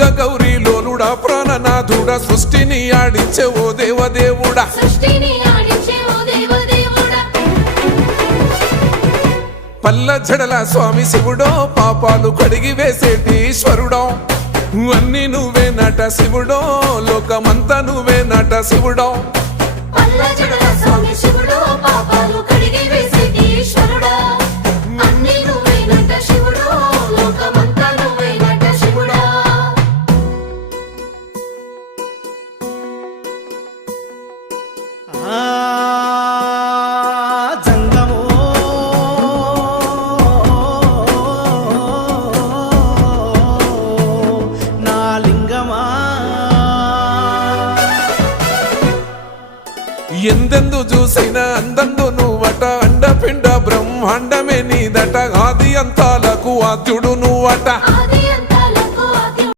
గంగ గౌరీ లోలుడా ప్రాణనాథుడా సృష్టిని ఆడించే ఓ దేవదేవుడా పల్ల జడల స్వామి శివుడో పాపాలు కడిగి వేసేటి ఈశ్వరుడో అన్ని నువ్వే నట శివుడో లోకమంతా నువ్వే నట శివుడో ఎందెందు చూసైనా అందందు నువ్వట అండపిండ బ్రహ్మాండమే నీదట ఆది అంతాలకు ఆద్యుడు నువ్వట